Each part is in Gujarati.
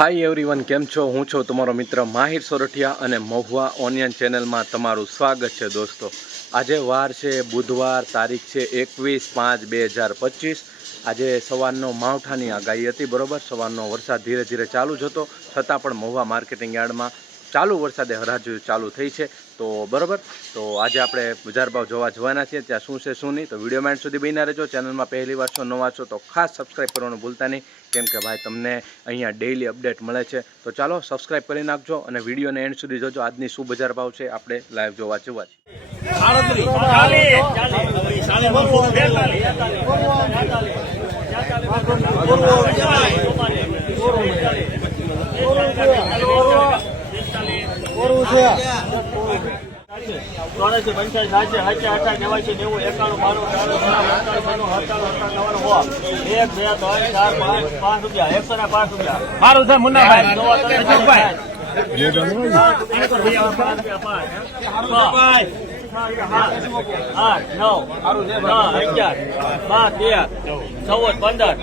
હાય એવરીવન કેમ છો? હું છું તમારો મિત્ર માહિર સોરઠિયા અને મહુવા ઓનિયન ચેનલમાં તમારું સ્વાગત છે દોસ્તો. આજે વાર છે, બુધવાર, તારીખ છે એકવીસ પાંચ બે હજાર પચીસ. આજે સવારનો માવઠાની આગાહી હતી, બરોબર? સવારનો વરસાદ ધીરે ધીરે ચાલુ જ હતો. છતાં પણ મહુવા માર્કેટિંગ યાર્ડમાં ચાલુ વરસાદે હરાજુ ચાલુ થઈ છે તો બરોબર તો આજે આપણે બજાર ભાવ જોવા જવાના છીએ ત્યાં શું છે શું નહીં તો વીડિયો માઇન્ડ સુધી બન્યા રહેજો ચેનલમાં પહેલી વાર છો નવા છો તો ખાસ સબસ્ક્રાઈબ કરવાનું ભૂલતા નહીં કેમ કે ભાઈ તમને અહીંયા ડેઈલી અપડેટ મળે છે તો ચાલો સબસ્ક્રાઈબ કરી નાખજો અને વિડીયોને એન્ડ સુધી જોજો આજની શું બજાર ભાવ છે આપણે લાઈવ જોવા જવા છે ચોરાસી પંચાસી સાતસી સાતસી અઠા નેવાસી નેવું એકાણું સો એક બે ત્રણ ચાર પાંચ પાંચ રૂપિયા એકસો ને પાંચ રૂપિયા મારું છે મુન્નાભાઈ અશોકભાઈ. બાર પંદર.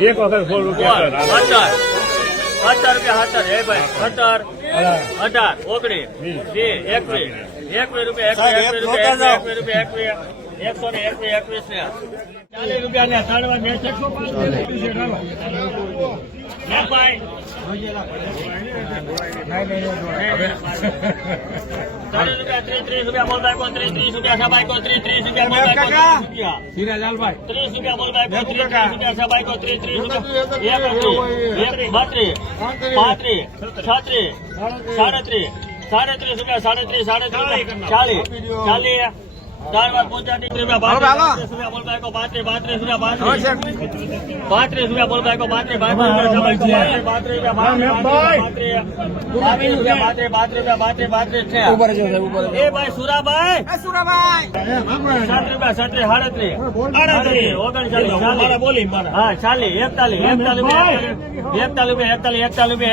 એક વખત સોળ રૂપિયા કર. સત્તર રૂપિયા સત્તર હે ભાઈ સત્તર અઢાર ઓગણીસ વીસ એકવીસ એકવીસ રૂપિયા એકવીસ રૂપિયા એકવીસ રૂપિયા એકવીસ એકસો ને એકવીસ એકવીસ ને ચાલીસ રૂપિયા ને સાડવા ને એકસો પાંચ ભાઈ ચાલીસ રૂપિયા ત્રીસ રૂપિયા બોલ બાઈકો ત્રીસ ત્રીસ રૂપિયા સબાઈકો ત્રીસ ત્રીસ રૂપિયા બોલ ત્રીસ રૂપિયા ત્રીસ રૂપિયા બોલ બાઈકો ત્રીસ ત્રીસ રૂપિયા બત્રીસ સાડત્રીસ રૂપિયા સાડત્રીસ સાડત્રીસ ચાલીસ ચાલીસ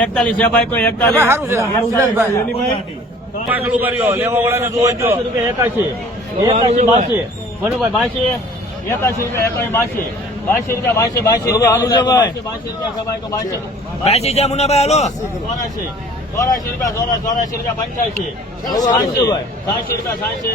એકતાલીસ છે. ભાઈ. કોઈ એકતાલીસ. લેવા વાળા ને જોવા જો. એકાશી. એકાશી બાસી. મનુભાઈ બાસી. એકાશી રૂપિયા એકાશી બાસી. બાસી રૂપિયા બાસી બાસી. રૂપિયા બાસી રૂપિયા સભાઈ તો બાસી. બાસી છે મુનાભાઈ હાલો. ચોરાશી. ચોરાશી રૂપિયા ચોરા ચોરાશી રૂપિયા પંચ્યાસી રૂપિયા સાતસી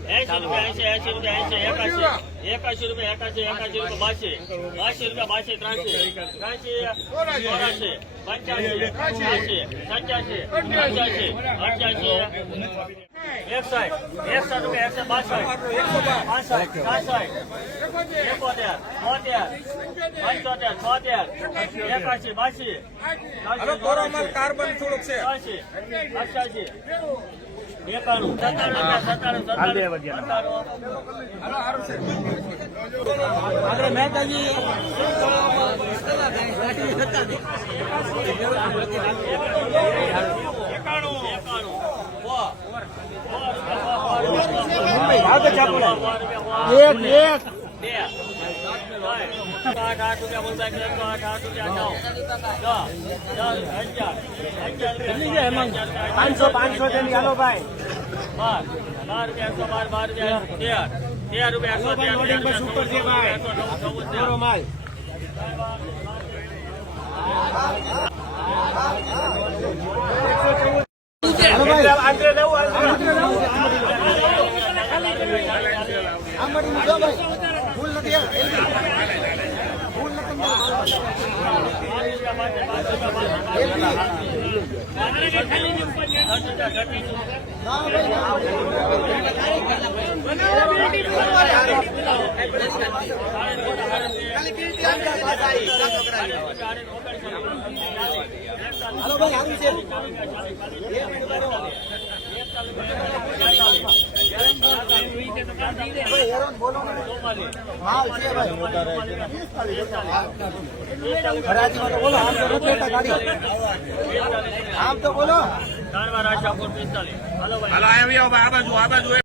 સાઠ રૂપિયા એકસો પંચોતેર, પંચોતેર. અઠ્યોતેર. એકાશી રૂપિયા એકાશી એકાશી રૂપિયા બાસી બાસી રૂપિયા બાસી ત્રાસી ત્રાસી ચોરાશી પંચ્યાસી છ્યાસી સત્યાસી પંચ્યાસી અઠ્યાસી એકસાઠ એકસઠ રૂપિયા એકસો બાસઠ એકોતેર બોતેર પંચોતેર છોતેર એકાશી બાસી કાર્બન થોડુંક છે. અઠ્યાસી એકાણું સત્તાણું સત્તાણું સત્તાણું એક એક એક નવ પાંચસો પાંચસો જેની હાલો ભાઈ બાર બાર રૂપિયા સો બાર બાર રૂપિયા તેર તેર રૂપિયા સો તેર હોર્ડિંગ પર ઉપર છે ભાઈ. એકસો નવ. આંતરે તેર. આંતરે માલ આંતરે લેવું આંતરે આમ તો બોલો પિસ્તાલીસ હાલો ભાઈ હાલો આવી આવો આ બાજુ આ બાજુ